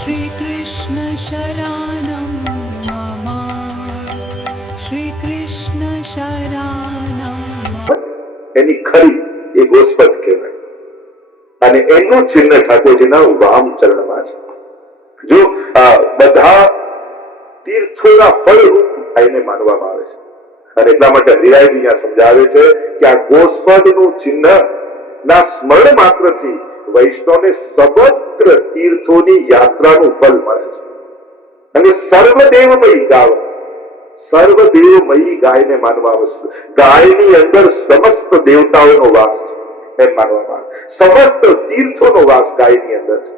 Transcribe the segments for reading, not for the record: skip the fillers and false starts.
श्रीकृष्ण शरणं मम श्रीकृष्ण शरणं એની ખરી એ ગોસ્પદ કહેવાય અને એનું ચિહ્ન ઠાકોરજીના વામ ચરણમાં છે. જો બધા તીર્થોના ફળરૂપ ગાયને માનવામાં આવે છે અને એટલા માટે હરિરાયજી અહીંયા સમજાવે છે કે આ ગોસ્પદનું ચિહ્ન ના સ્મરણ માત્રથી વૈષ્ણવને સમગ્ર તીર્થોની યાત્રાનું ફળ મળે છે. અને સર્વદેવમયી ગાવ સર્વદેવમયી ગાયને માનવામાં આવે છે. ગાયની અંદર સમસ્ત દેવતાઓનો વાસ છે એમ માનવામાં આવે. સમસ્ત તીર્થોનો વાસ ગાયની અંદર છે.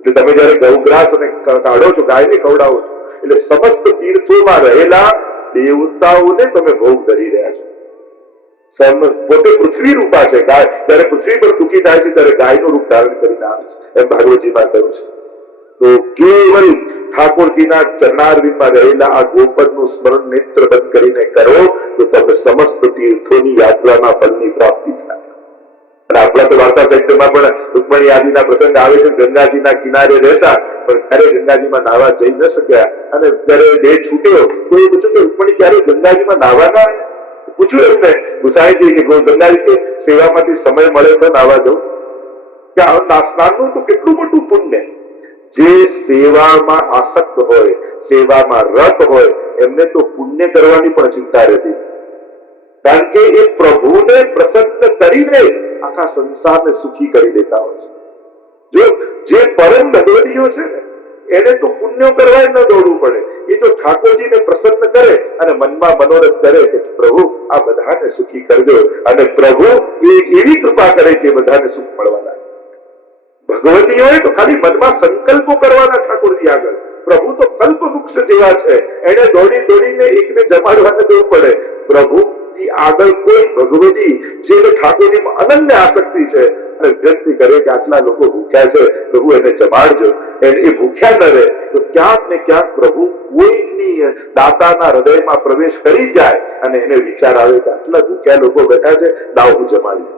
એટલે તમે જયારે ગૌગ્રાસ અને કાઢો છો, ગાયને ખવડાવો છો, એટલે સમસ્ત તીર્થોમાં રહેલા દેવતાઓને તમે ભોગ ધરી રહ્યા છો. પોતે પૃથ્વી રૂપા છે ગાય. જયારે પૃથ્વી પર દુઃખી થાય છે ત્યારે ગાયનું રૂપ ધારણ કરીને આવે છે એમ ભાગવતજીમાં કહ્યું છે. તો કેવલ ઠાકોરજીના ચરણારવિંદમાં રહેલા આ ગોપદનું સ્મરણ નેત્ર બંધ કરીને કરો તો તમે સમસ્ત તીર્થોની યાત્રાના ફળની પ્રાપ્તિ થાય. અને આપણા તો વાર્તા સાહિત્યમાં પણ રૂકમણી આદિના પ્રસંગ આવે છે. ગંગાજીના કિનારે રહેતા પણ ક્યારે ગંગાજીમાં નાહવા જઈ ન શક્યા અને ત્યારે દેહ છૂટ્યો તો એ પૂછ્યું કે રૂકમણી ક્યારે ગંગાજીમાં નાહવા ના પૂછ્યું એમને ગુસાઈજી કે ગંગાજી કે સેવામાંથી સમય મળે તો નાહવા જવું. કે સ્નાનનું તો કેટલું મોટું પુણ્ય. જે સેવામાં આસક્ત હોય, સેવામાં રત હોય, એમને તો પુણ્ય કરવાની પણ ચિંતા રહેતી, કારણ કે એ પ્રભુને પ્રસન્ન કરીને આખા સંસારને સુખી કરી દેતા હોય છે. જો જે પરમ ભગવદીઓ છે ને એને તો પુણ્યો કરવા ન દોડવું પડે. એ તો ઠાકોરજીને પ્રસન્ન કરે અને મનમાં મનોરથ કરે કે પ્રભુ આ બધાને સુખી કરજો, અને પ્રભુ એ એવી કૃપા કરે કે બધાને સુખ મળવા લાગે. ભગવતીઓએ તો ખાલી મનમાં સંકલ્પો કરવાના ઠાકોરજી આગળ. પ્રભુ તો કલ્પ વૃક્ષ જેવા છે, એને દોડી દોડીને એકને જમાડવાને જવું પડે. પ્રભુ આગળ કોઈ ભગવતી જેને ઠાકોરજીમાં અનન્ય આસક્તિ છે અને વિનંતી કરે કે આટલા લોકો ભૂખ્યા છે, પ્રભુ એને જમાડજો, એ ભૂખ્યા ન રહે, તો ક્યાંક ને ક્યાંક પ્રભુ કોઈકની દાતાના હૃદયમાં પ્રવેશ કરી જાય અને એને વિચાર આવે કે આટલા ભૂખ્યા લોકો બેઠા છે, લાવ હું જમાડી.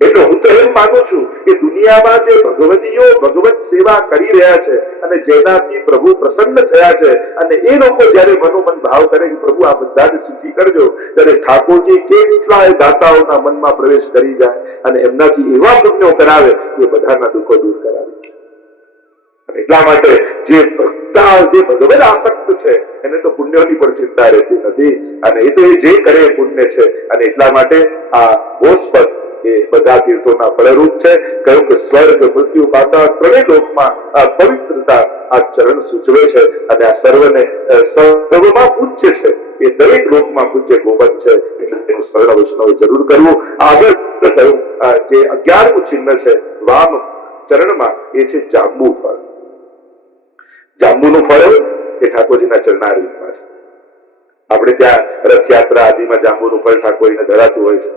એટલે હું તો એમ માનું છું કે દુનિયામાં જે ભગવતીઓ ભગવત સેવા કરી રહ્યા છે અને જેનાથી પ્રભુ પ્રસન્ન થયા છે, અને એ લોકો જયારે મનોમન ભાવ કરે કે પ્રભુ આ બધાને સુખી કરજો, ત્યારે ઠાકોરજી કેટલાય દાતાઓના મનમાં પ્રવેશ કરી જાય અને એમનાથી એવા પુણ્યો કરાવે કે બધાના દુઃખો દૂર કરાવે. એટલા માટે જે ભક્તા જે ભગવદ આસક્ત છે એને તો પુણ્યોની પણ ચિંતા રહેતી નથી, અને એ તો એ જે કરે એ પુણ્ય છે. અને એટલા માટે આ ગોસ્પદ એ બધા તીર્થોના ફળરૂપ છે. કહ્યું કે સ્વર્ગ, મૃત્યુ, પાતાળ ત્રણેય લોકમાં આ પવિત્રતા આ ચરણ સૂચવે છે, અને આ સર્વને સર્વમાં પૂજ્ય છે. એ દરેક લોકમાં પૂજ્ય ગોપદ છે, એટલે તેનું સ્મરણ વૈષ્ણવે જરૂર કરવું. આગળ કહ્યું જે 11મું ચિહ્ન છે વામ ચરણમાં, એ છે જાંબુ ફળ. જાંબુનું ફળ એ ઠાકોરજીના ચરણારવિંદમાં છે. આપણે ત્યાં રથયાત્રા આદિમાં જાંબુનું ફળ ઠાકોરજીને ધરાતું હોય છે.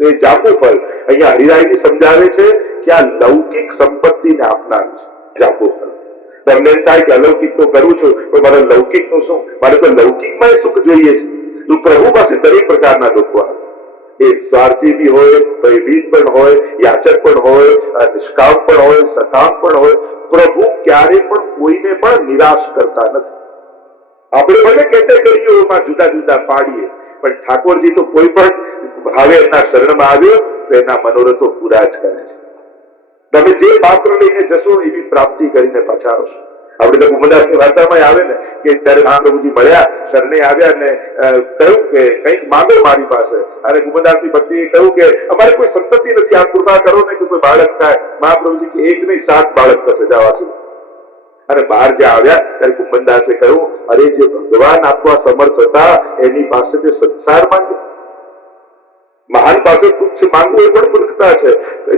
તો એ જાંબુ ફળ અહીંયા હરિરાયજી સમજાવે છે કે આ લૌકિક સંપત્તિને આપનારું છે જાંબુ ફળ. તમને એમ થાય કે અલૌકિક તો કરું છું, પણ મારે લૌકિક નું શું? મારે તો લૌકિકમાં સુખ જોઈએ છે. તો પ્રભુ પાસે દરેક પ્રકારના દુઃખો આવે. એ સ્વાર્થી બી હોય, ભયભીત પણ હોય, યાચક પણ હોય, નિષ્કામ પણ હોય, સકામ પણ હોય. પ્રભુ ક્યારે પણ કોઈને પણ નિરાશ કરતા નથી. આપણે ભલે કેટેગરીઓમાં જુદા જુદા પાડીએ, પણ ઠાકોરજી તો કોઈ પણ ભાવે એના શરણમાં આવ્યો તો એના મનોરથો પૂરા જ કરે છે. તમે જે પાત્ર લઈને જશો એવી પ્રાપ્તિ કરીને પાછા આવશો. આપણે તો કુમદાસની વાર્તામાં આવે ને કે ત્યારે મહાપ્રભુજી મળ્યા, શરણે આવ્યા ને કહ્યું કે કંઈક માંગો મારી પાસે. અને કુમદાસની પત્નીએ કહ્યું કે અમારે કોઈ સંપત્તિ નથી, આ કૃપા કરો ને કે કોઈ બાળક થાય. મહાપ્રભુજી કે એક નહીં 7 બાળક થશે, જવા શું. અને બહાર જ્યાં આવ્યા ત્યારે કુંભનદાસે કહ્યું, અરે જે ભગવાન આપવા સમર્થ હતા એની પાસે જે સંસાર માંગ્યો. મહાન પાસે તુચ્છ માંગવું એ પણ મૂર્ખતા છે.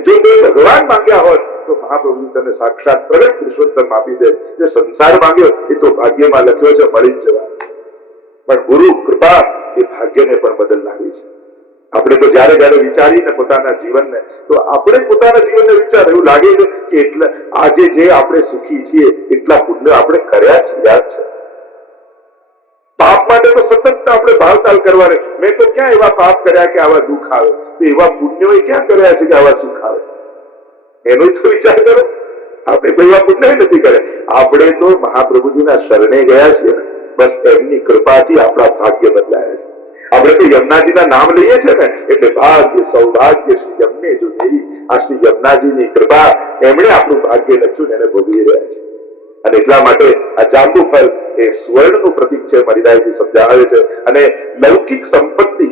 જો કોઈ ભગવાન માંગ્યા હોત તો મહાપ્રભુજી તને સાક્ષાત પ્રગટ પુરુષોત્તમ આપી દે. જે સંસાર માંગ્યો એ તો ભાગ્યમાં લખ્યો છે, મળી જ જવા. પણ ગુરુ કૃપા એ ભાગ્યને પણ બદલનારી છે. આપણે તો જયારે જયારે વિચારીને પોતાના જીવનને, તો આપણે પોતાના જીવનને વિચાર એવું લાગે છે કે એટલે આજે જે આપણે સુખી છીએ એટલા પુણ્ય આપણે કર્યા જ છે. પાપ માટે તો સતત આપણે ભાવતાલ કરવાને. મેં તો ક્યાં એવા પાપ કર્યા કે આવા દુઃખ આવે, તો એવા પુણ્યો ક્યાં કર્યા છે કે આવા સુખ આવે? એનો જ વિચાર કરો. આપણે કોઈ એવા પુણ્ય નથી કરે, આપણે તો મહાપ્રભુજીના શરણે ગયા છીએ ને, બસ એમની કૃપાથી આપણા ભાગ્ય બદલાયા છે. આપણે તો યમુનાજીના નામ લઈએ છીએ ને એટલે ભાગ્ય સૌભાગ્ય શ્રી યમને જો દેવી, આ શ્રી યમુનાજીની કૃપા, એમણે આપણું ભાગ્ય લખ્યું ને એને ભોગવી રહ્યા છે. અને એટલા માટે આ જાંબુ ફળ એ સુવર્ણનું પ્રતીક છે, મરિદાયજી સમજાવે છે. અને લૌકિક સંપત્તિ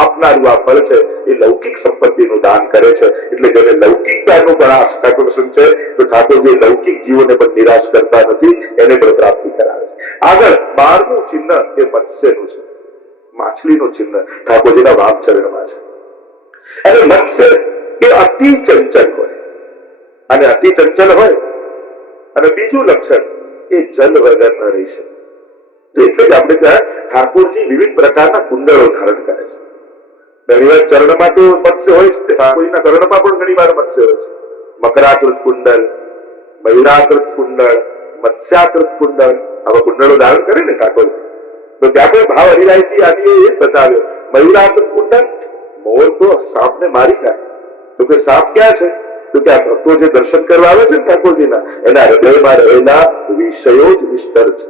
આપનારું આ ફળ છે, એ લૌકિક સંપત્તિનું દાન કરે છે. એટલે જેને લૌકિકતાનું પણ આકર્ષણ છે, તો ઠાકોરજી લૌકિક જીવોને પણ નિરાશ કરતા નથી, એને પણ પ્રાપ્તિ કરાવે છે. આગળ 12મું ચિહ્ન એ મત્સ્યનું છે, માછલીનું ચિહ્ન ઠાકોરજીના વામચરણમાં છે. અને મત્સ્ય એ અતિ ચંચલ હોય, અને અતિ ચંચલ હોય અને બીજું લક્ષણ એ જલ વગર ન રહી શકે. એટલે જ આપણે ત્યાં ઠાકોરજી વિવિધ પ્રકારના કુંડળો ધારણ કરે છે. ઘણી વાર ચરણમાં તો મત્સ્ય હોય છે, ઠાકોરજીના ચરણમાં પણ ઘણી વાર મત્સ્ય હોય છે. મકરાકૃત કુંડળ, મયુરાકૃત કુંડળ, મત્સ્યાકૃત કુંડળ, આવા કુંડળો ધારણ કરે ને ઠાકોરજી. તો ત્યાં પણ ભાવ હરિરાયજી આદિએ એ બતાવ્યો. મયુરાકૃત કુંડળ, મોર તો સાપને મારી નાખે. તો કે સાપ ક્યાં છે? તો કે આ ભક્તો જે દર્શન કરવા આવે છે ને ઠાકોરજીના, એના હૃદયમાં રહેલા વિષયો જ નિષ્ઠર છે.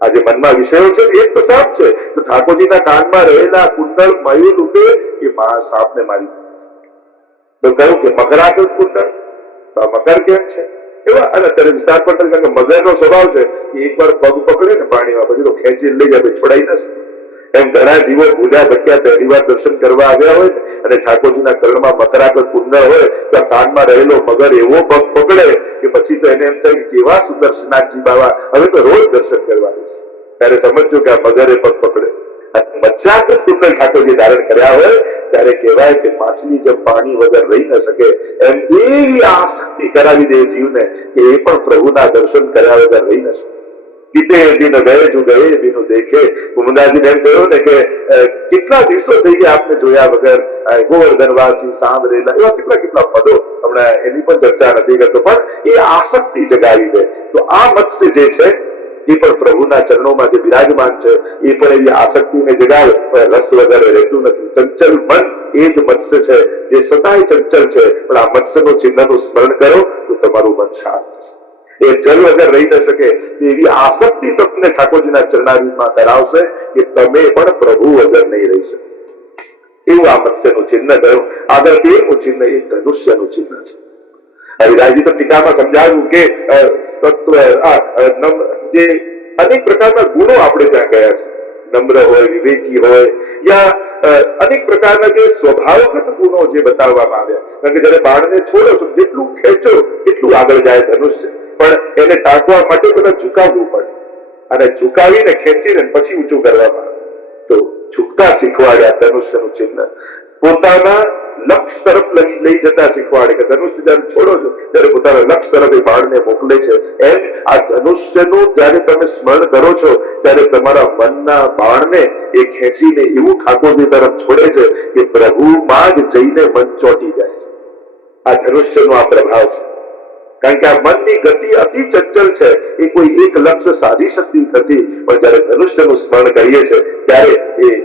આ જે મનમાં વિષયો છે એ તો સાપ છે, તો ઠાકોરજીના કાનમાં રહેલા કુંડળ મયુર રૂપે એ સાપને મારી નાખે છે. તો કહ્યું કે મકરાકૃત કુંડળ, તો આ મકર કેમ છે? એવા અને અત્યારે વિસ્તાર પર કારણ કે મગરનો સ્વભાવ છે કે એકવાર પગ પકડે ને પાણીમાં પછી તો ખેંચી લઈ જાય, છોડાઈ ન શકે. એમ ઘણા જીવો પૂજા ભટ્યા પહેલી વાર દર્શન કરવા આવ્યા હોય ને અને ઠાકોરજીના ચરણમાં મકરાકૃત કુંડળ હોય તો કાનમાં રહેલો મગર એવો પગ પકડે કે પછી તો એને એમ થાય કે કેવા સુંદર શ્રીનાથજી બાબા, હવે તો રોજ દર્શન કરવા આવીશ. ત્યારે સમજો કે આ મગરે પગ પકડે. મત્સ્યાકૃત કુંડળ ઠાકોરજી ધારણ કર્યા હોય ત્યારે કહેવાય કે માછલી જેમ પાણી વગર રહી ન શકે, એમ એવી આસક્તિ કરાવી દે જીવને કે એ પણ પ્રભુના દર્શન કર્યા વગર રહી ન શકે. બીતે દિન ગયે જો ગયે બીનું દેખે. મુમુદાજીને એમ કહ્યું ને કે કેટલા દિવસો થઈ ગયા આપને જોયા વગર, ગોવર્ધનવાસી સાંભળેલા, એવા કેટલા કેટલા પદો, હમણાં એની પણ ચર્ચા નથી કરતો, પણ એ આસક્તિ જગાવી દે. તો આ મત્સ્ય જે છે એ પણ પ્રભુના ચરણોમાં જે બિરાજમાન છે એ પણ એવી આસક્તિને જગાવે, પણ રસ વગર રહેતું નથી. ચંચલ મન એ જ મત્સ્ય છે, જે સદાય ચંચલ છે. પણ આ મત્સ્યનું ચિહ્નનું સ્મરણ કરો તો તમારું મન શાંત થશે. એ જલ વગર રહી ન શકે, એવી આસક્તિ તમને ઠાકોરજીના ચરણારવિંદમાં કરાવશે કે તમે પણ પ્રભુ વગર નહીં રહી શકો. એવું આ મત્સ્યનું ચિહ્ન થયું. આગળ 13મું ચિહ્ન એ ધનુષ્યનું ચિહ્ન છે. હરિરાયજી તો ટીકામાં સમજાવ્યું કે સત્વ જે અનેક પ્રકારના ગુણો આપણે ત્યાં ગયા છે, નમ્ર હોય, વિવેકી હોય, યા અનેક પ્રકારના જે સ્વભાવગત ગુણો જે બતાવવામાં આવ્યા. કારણ કે જયારે બાણને છોડો છો જેટલું ખેંચો એટલું આગળ જાય ધનુષ્ય, પણ એને ટાંકવા માટે બધા ઝુકાવવું પડે અને ઝુકાવીને ખેંચીને પછી ઊંચું કરવામાં આવે. તો ઝુકતા શીખવાડ્યા ધનુષ્યનું ચિહ્ન. પોતાના લક્ષ્ય તરફ લઈ જતા શીખવાડે કે ધનુષ્ય જયારે છોડો છો ત્યારે પોતાના લક્ષ્ય તરફ એ બાણને મોકલે છે. એમ આ ધનુષ્યનું જયારે તમે સ્મરણ કરો છો ત્યારે તમારા મનના બાણને એ ખેંચીને એવું ઠાકોરજી તરફ છોડે છે કે પ્રભુમાં જ જઈને મન ચોંટી જાય છે. આ ધનુષ્યનો આ પ્રભાવ છે. કારણ કે આ મનની ગતિ અતિ ચંચલ છે, એ કોઈ એક લક્ષ્ય સાધી શકતી નથી. પણ જયારે ધનુષ્યનું સ્મરણ કરીએ છીએ ત્યારે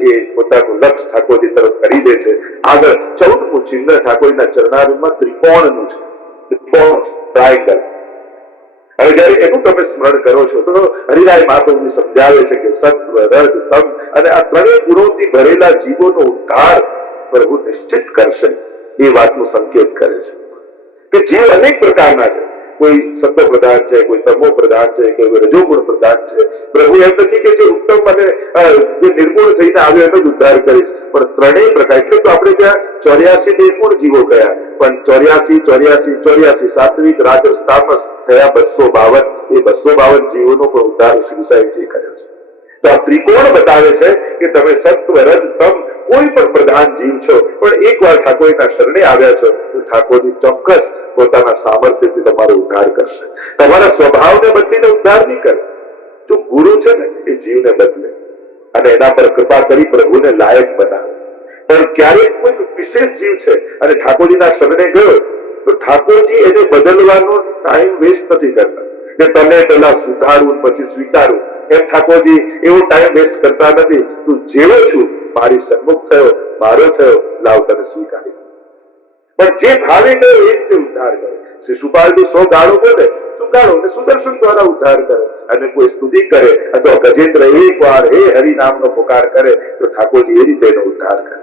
એ પોતાનું લક્ષ્ય ઠાકોરજી તરફ કરી દે છે. આગળ 14મું ચિહ્ન ઠાકોરજીના ચરણારવિંદમાં ત્રિકોણનું છે. ત્રિકોણ ટ્રાયંગલ. હવે જયારે એનું તમે સ્મરણ કરો છો તો હરિરાય મહાપ્રભુજી સમજાવે છે કે સત્વ, રજ, તમ અને આ ત્રણેય ગુણોથી ભરેલા જીવોનો ઉદ્ધાર પ્રભુ નિશ્ચિત કરશે, એ વાતનું સંકેત કરે છે. કે જીવ અનેક પ્રકારના છે. કોઈ સત્વ પ્રધાન છે, કોઈ તમો પ્રધાન છે, કોઈ રજોગુણ પ્રધાન છે. પ્રભુ એમ નથી કે જે ઉત્તમ અને જે નિર્ગુણ થઈને આવ્યો એનો જ ઉદ્ધાર કરીશ, પણ ત્રણેય પ્રકાર. એટલે તો આપણે ત્યાં 84 નિર્ગુણ જીવો ગયા, પણ 84 સાત્વિક, રાજસ, તામસ થયા 252. એ 252 જીવોનો પણ ઉદ્ધાર શ્રી સાહેબજી કર્યો છે. તો આ ત્રિકોણ બતાવે છે કે તમે સત્વ, રજ, તમ કોઈ પણ પ્રધાન જીવ છો, પણ એકવાર ઠાકોરના શરણે આવ્યા છો તો ઠાકોરજી ચોક્કસ પોતાના સામર્થ્યથી તમારો ઉદ્ધાર કરશે. તમારા સ્વભાવને બદલીને ઉદ્ધાર નહીં કરે. જો ગુરુ છે ને એ જીવને બદલે અને એના પર કૃપા કરી પ્રભુને લાયક બનાવે. પણ ક્યારેક કોઈ વિશેષ જીવ છે અને ઠાકોરજીના શરણે ગયો તો ઠાકોરજી એને બદલવાનો ટાઈમ વેસ્ટ નથી કરતા કે તમે પેલા સુધારવું પછી સ્વીકારવું. એમ ઠાકોરજી એવો ટાઈમ વેસ્ટ કરતા નથી. તું જેવો છું મારી સન્મુખ થયો, મારો થયો, લાવ તને સ્વીકારી. પણ જે ભાવે ગયો એ રીતે ઉદ્ધાર કરે. શિશુપાલ જો 100 ગાળો બોલે તો ગાળોને સુદર્શન દ્વારા ઉદ્ધાર કરે, અને કોઈ સ્તુતિ કરે અથવા ગજેન્દ્ર એક વાર હે હરિ નામનો પુકાર કરે તો ઠાકોરજી એ રીતે એનો ઉદ્ધાર કરે.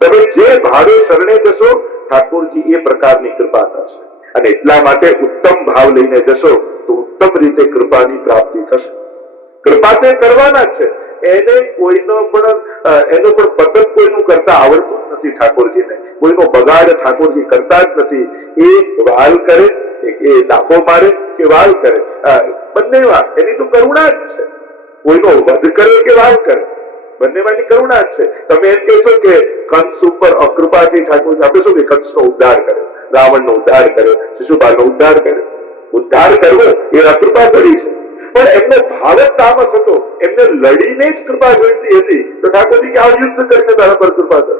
તમે જે ભાવે શરણે જશો ઠાકોરજી એ પ્રકારની કૃપા કરશે, અને એટલા માટે ઉત્તમ ભાવ લઈને જશો તો ઉત્તમ રીતે કૃપાની પ્રાપ્તિ થશે. કૃપા તે કરવાના જ છે, એનો પણ પતન કોઈનું કરતા આવડતું જ નથી ઠાકોરજીને, કોઈનો બગાડ ઠાકોરજી કરતા જ નથી. એ વાલ કરે, એ દાફો મારે કે વાલ કરે, બંનેમાં એની તો કરુણા જ છે. કોઈનો વધ કરે કે વાલ કરે, બંનેમાં એની કરુણા જ છે. તમે એમ કહેશો કે કંસ ઉપર અકૃપાથી ઠાકોરજી, આપણે શું કે કંસનો ઉદ્ધાર કર્યો, રાવણનો ઉદ્ધાર કર્યો, શિશુપાલનો ઉદ્ધાર કર્યો. ઉદ્ધાર કરવો એ અકૃપા થોડી છે, પણ એમનો ભાવ જ તામસ હતો, એમને લડીને જ કૃપા જોઈતી હતી. તો ઠાકોરજી કે આ યુદ્ધ કરીને તારા પર કૃપા કરો,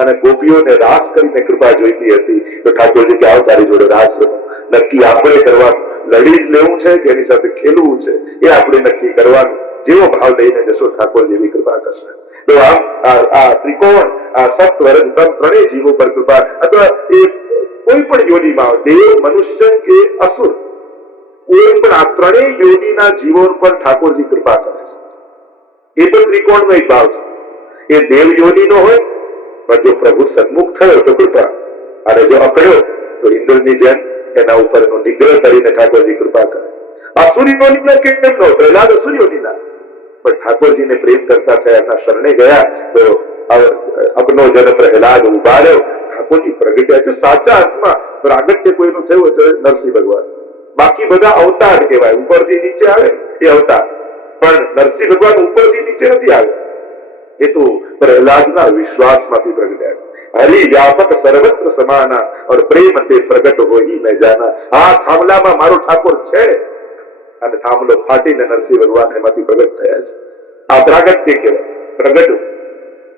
અને ગોપીઓને રાસ કરીને કૃપા જોઈતી હતી. તો ઠાકોરજી કે આવ તારી જોડે રાસ રમો. નક્કી આપણે કરવાનું, લડી જ લેવું છે કે એની સાથે ખેલવું છે એ આપણે નક્કી કરવાનું. જેવો ભાવ લઈને જશો ઠાકોરજી એવી કૃપા કરશે. તો આ ત્રિકોણ, આ સપ્ત વરજ તમ ત્રણેય જીવો પર કૃપા, અથવા એ કોઈ પણ યોનિમાં દેવ, મનુષ્ય કે અસુર, કોઈ પણ આ ત્રણેય યોનિના જીવો પર ઠાકોરજી કૃપા કરે છે. એ પણ ત્રિકોણનો એક ભાવ છે. એ દેવ યોનિનો હોય પણ જો પ્રભુ સન્મુખ થયો તો કૃપા, અને જો અકળ્યો તો ઇન્દ્રની જેમ એના ઉપરનો નિગ્રહ કરીને ઠાકોરજી કૃપા કરે. અસુરી યોનિના કેમ નો, પ્રહલાદ અસુરી યોનિના, પણ ઠાકોરજીને પ્રેમ કરતા થયા, એમના શરણે ગયા તો અપનો જન પ્રહલાદ ઉબાર્યો, ઠાકોરજી પ્રગટ્યા. જો સાચા અર્થમાં પ્રાગટ્ય કોઈનું થયું તો નરસિંહ ભગવાન, બાકી બધા અવતાર કહેવાય, ઉપરથી નીચે આવે એ અવતાર, પણ નરસિંહ ભગવાન ઉપરથી નીચે નથી આવે, એ તો પ્રહલાદના વિશ્વાસમાંથી પ્રગટ્યા છે. હરિ વ્યાપક સર્વત્ર સમાના और प्रेम ते प्रगट होई मैं जाना. આ થાંભલામાં મારો ઠાકોર છે, અને થાંભલો ફાટીને નરસિંહ ભગવાન એમાંથી પ્રગટ થયા છે. આ પ્રાગટ્ય કહેવાય, પ્રગટ.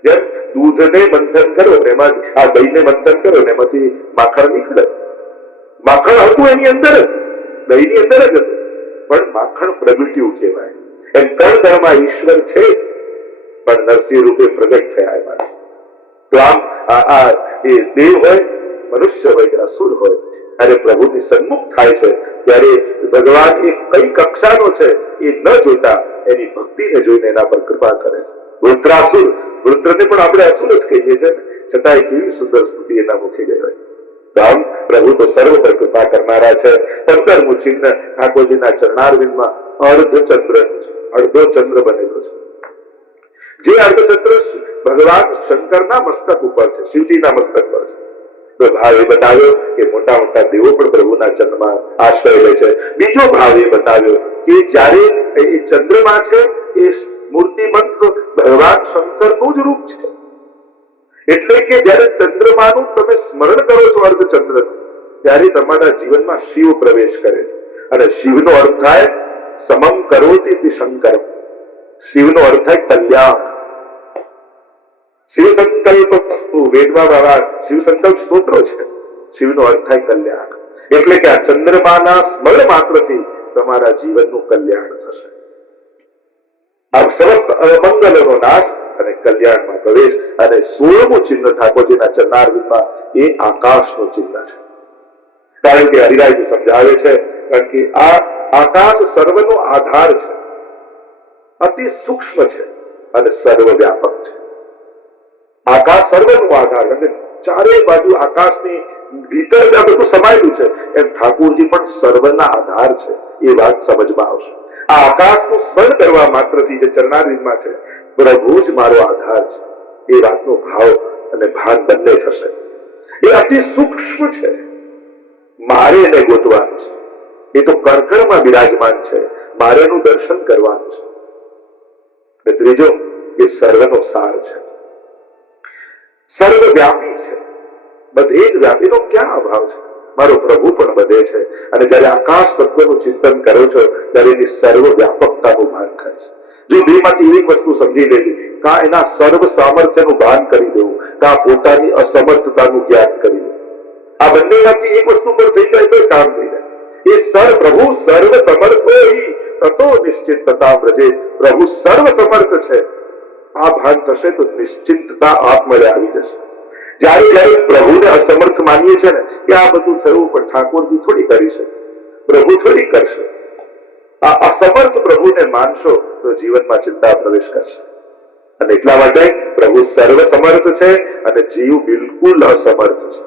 જેમ દૂધને મંથન કરો ને એમાં આ દહીંને મંથન કરો ને એમાંથી માખણ નીકળે. માખણ હતું એની અંદર જ, દહીંની અંદર જ હતું, પણ માખણ પ્રગટ્યું કહેવાય. એમ કણકણમાં ઈશ્વર છે જ, પણ નરસિંહ રૂપે પ્રગટ થયા એમાં. તો આમ એ દેવ હોય, મનુષ્ય હોય કે અસુર હોય, અને પ્રભુની સન્મુખ થાય છે ત્યારે ભગવાન એ કઈ કક્ષાનો છે એ ન જોતા એની ભક્તિને જોઈને એના પર કૃપા કરે છે. વૃત્રાસુર, વૃત્રને પણ આપણે અસુર જ કહીએ છીએ, છતાંય કેવી સુંદર સ્તુતિ એના મુખે ગઈ હોય. તો આમ પ્રભુ તો સર્વ પર કૃપા કરનારા છે. 15મું ચિહ્ન ઠાકોરજીના ચરણારવિંદમાં અર્ધચંદ્રનું છે, અડધો ચંદ્ર બનેલો છે. જે અર્ધચંદ્ર ભગવાન શંકરના મસ્તક ઉપર છે, શિવજીના મસ્તક પર છે. તો ભાવ એ બતાવ્યો કે મોટા મોટા દેવો પણ પ્રભુના ચંદ્રમાં આશ્રય લે છે. બીજો ભાવ એ બતાવ્યો કે જ્યારે એ ચંદ્રમા છે એ મૂર્તિમંત ભગવાન શંકરનું જ રૂપ છે. એટલે કે જ્યારે ચંદ્રમાનું તમે સ્મરણ કરો છો અર્ધચંદ્રનું, ત્યારે તમારા જીવનમાં શિવ પ્રવેશ કરે છે. અને શિવનો અર્થ થાય સમમ કરોતિ તિ શંકરમ. શિવનો અર્થ થાય કલ્યાણ. શિવ સંકલ્પ વેદમાં શિવ સંકલ્પ સ્તોત્રો છે. શિવનો અર્થ થાય કલ્યાણ. એટલે કે આ ચંદ્રમાના સ્મરણ માત્રથી તમારા જીવનનું કલ્યાણ થશે. આ સમસ્ત અમંગલનો નાશ અને કલ્યાણમાં પ્રવેશ. અને 16મું ચિહ્ન ઠાકોરજીના ચરણારવિંદમાં એ આકાશનું ચિહ્ન છે. કારણ કે હરિરાયજી સમજાવે છે, કારણ કે આ આકાશ સર્વનો આધાર છે, અતિ સૂક્ષ્મ છે અને સર્વવ્યાપક છે. આકાશ સર્વનો આધાર, અને ચારે બાજુ આકાશની ભીતર આ બધું સમાયેલું છે. એમ ઠાકોરજી પણ સર્વના આધાર છે. એ વાત સમજમાં આવશે. આ આકાશનું સ્મરણ કરવા માત્રથી જે ચરણારવિંદમાં છે, પ્રભુ જ મારો આધાર છે, એ વાતનો ભાવ અને ભાન બંને થશે. એ અતિ સૂક્ષ્મ છે, મારે એને ગોતવાનું છે. એ તો કણકણમાં બિરાજમાન છે, મારે એનું દર્શન કરવાનું છે. અને ત્રીજો, એ સર્વનો સાર છે, સર્વવ્યાપી છે, બધે જ વ્યાપીનો ક્યાં અભાવ છે. મારો પ્રભુ પણ બધે છે. અને જ્યારે આકાશ તત્વનું ચિંતન કરો છો ત્યારે એની સર્વ વ્યાપકતાનું ભાન થાય છે. જો બેમાંથી એક વસ્તુ સમજી લેવી, કા એના સર્વ સામર્થ્યનું ભાન કરી દેવું, કા પોતાની અસમર્થતાનું જ્ઞાન કરી દેવું, આ બંનેમાંથી એક વસ્તુ પર થઈ જાય તો કામ થઈ જાય. એ પ્રભુ સર્વ સમર્થ હોય તતો નિશ્ચિતતા વ્રજે. પ્રભુ સર્વ સમર્થ છે, આ ભાન થશે તો નિશ્ચિતતા આપમેળે આવી જશે. જ્યારે જ્યારે પ્રભુને અસમર્થ માનીએ છીએ ને કે આ બધું થયું પણ ઠાકોરજી થોડી કરી શકે, પ્રભુ થોડી કરશે, આ અસમર્થ પ્રભુને માનશો તો જીવનમાં ચિંતા પ્રવેશ કરશે. અને એટલા માટે પ્રભુ સર્વ સમર્થ છે અને જીવ બિલકુલ અસમર્થ છે,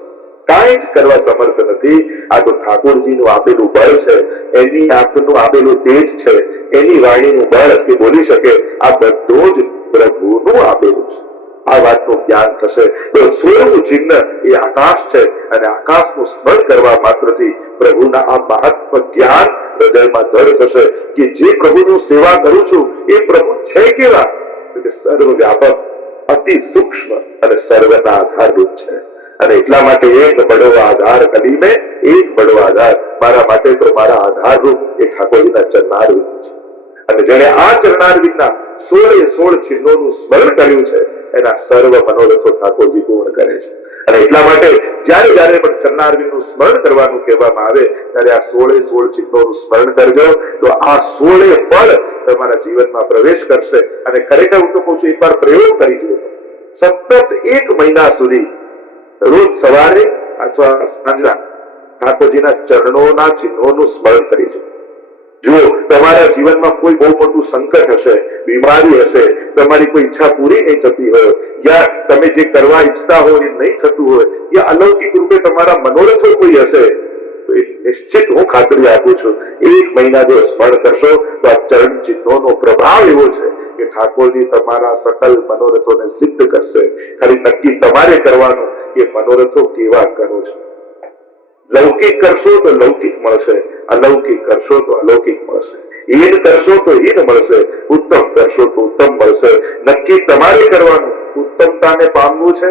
કાંઈ જ કરવા સમર્થ નથી. આ તો ઠાકોરજીનું આપેલું બળ છે, એની આપનું આપેલું તેજ છે, એની વાણીનું બળ કે બોલી શકે. આ બધું જ પ્રભુનું આપેલું છે. આ વાતનું જ્ઞાન થશે તો સ્વયં ચિહ્ન એ આકાશ છે અને આકાશનું સ્મરણ કરવા માત્રથી પ્રભુના આ મહાત્મ જ્ઞાન હૃદયમાં દ્રઢ થશે કે જે પ્રભુનું સેવા કરું છું એ પ્રભુ છે કેવા, કે સર્વવ્યાપક, અતિ સૂક્ષ્મ અને સર્વના આધારરૂપ છે. અને એટલા માટે એક બડો આધાર કલીમે એક બડો આધાર, મારા માટે તો મારા આધારરૂપ એ ઠાકોરજીના ચરણારવિંદ છે. અને જેને આ ચરણારવિંદના 16 ચિહ્નોનું સ્મરણ કર્યું છે એના સર્વ મનોરથો ઠાકોરજી પૂર્ણ કરે છે. અને એટલા માટે જ્યારે જ્યારે પણ ચરણારવિંદનું સ્મરણ કરવાનું કહેવામાં આવે ત્યારે આ 16 ચિહ્નોનું સ્મરણ કરજો તો આ 16 ફળ તમારા જીવનમાં પ્રવેશ કરશે. અને ખરેખર હું તો કહું છું એકવાર પ્રયોગ કરી જુઓ, સતત 1 મહિના સુધી રોજ સવારે અથવા સાંજના ઠાકોરજીના ચરણોના ચિહ્નોનું સ્મરણ કરી જુઓ. જો તમારા જીવનમાં કોઈ બહુ મોટું સંકટ હશે, બીમારી હશે, તમારી કોઈ ઈચ્છા પૂરી નહીં થતી હોય, યા તમે જે કરવા ઈચ્છતા હો એ નહીં થતું હોય, યા અલૌકિક રૂપે તમારા મનોરથો કોઈ હશે તો એ નિશ્ચિત હું ખાતરી આપું છું 1 મહિના જો સ્મરણ કરશો તો આ ચરણ ચિહ્નોનો પ્રભાવ એવો છે કે ઠાકોરજી તમારા સકલ મનોરથોને સિદ્ધ કરશે. ખાલી નક્કી તમારે કરવાનું કે મનોરથો કેવા કરો છો. લૌકિક કરશો તો લૌકિક મળશે, અલૌકિક કરશો તો અલૌકિક મળશે, હીન કરશો તો હીન મળશે, ઉત્તમ કરશો તો ઉત્તમ મળશે. નક્કી તમારે કરવાનું ઉત્તમતાને પામવું છે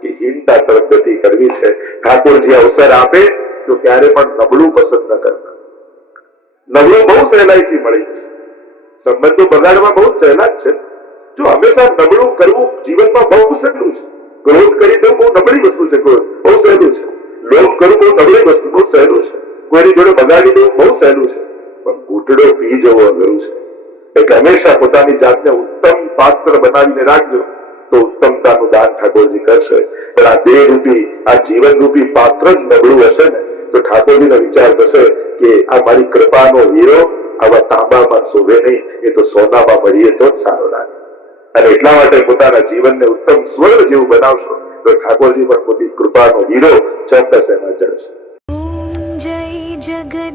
કે હીનતા તરફ ગતિ કરવી છે. ઠાકોરજી અવસર આપે તો ક્યારે પણ નબળું પસંદ ન કરતા. નબળું બહુ સહેલાઈથી મળી જશે, સંબંધો બગાડવા બહુ સહેલા જ છે. જો હંમેશા નબળું કરવું જીવનમાં બહુ સહેલું છે. ક્રોધ કરી દેવું બહુ નબળી વસ્તુ છે, ક્રોધ બહુ સહેલું છે. લોભ કરવું બહુ નબળી વસ્તુ, બહુ સહેલું છે. કોઈની જોડે બગાડી દેવું બહુ સહેલું છે, પણ ઘૂંટડો પી જવો અઘરું છે. એટલે હંમેશા પોતાની જાતને ઉત્તમ પાત્ર બનાવીને રાખજો તો ઉત્તમતાનું દાન ઠાકોરજી કરશે. પણ આ દેહ રૂપી, આ જીવન રૂપી પાત્ર જ નબળું હશે ને તો ઠાકોરજીનો વિચાર થશે કે આ મારી કૃપાનો હીરો આવા તાંબામાં શોભે નહીં, એ તો સોનામાં મળીએ તો જ સારો લાગે. અને એટલા માટે પોતાના જીવનને ઉત્તમ સ્વર્ણ જેવું બનાવશો તો ઠાકોરજી પણ પોતાની કૃપાનો હીરો ચોક્કસ એમાં ચડશે. જય જગત